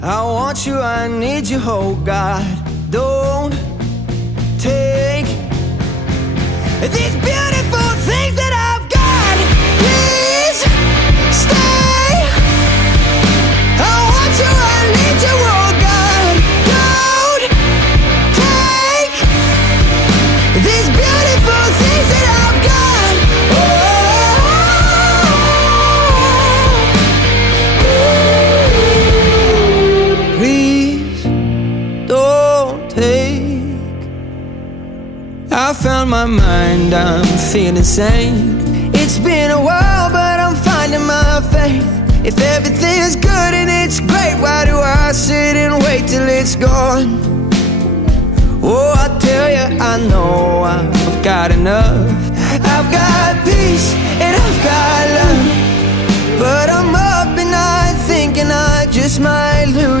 I want you, I need you, oh God. Don't take these beautiful things that I've got. Please stay. I want you, I need you, oh God. Don't take these beautiful things that I've got. Please don't take. I found my mind, I'm feeling sane. It's been a while, but I'm finding my faith. If everything's good and it's great, why do I sit and wait till it's gone? Oh, I tell you, I know I've got enough. I've got peace and I've got love, but I'm up and I'm thinking I just might lose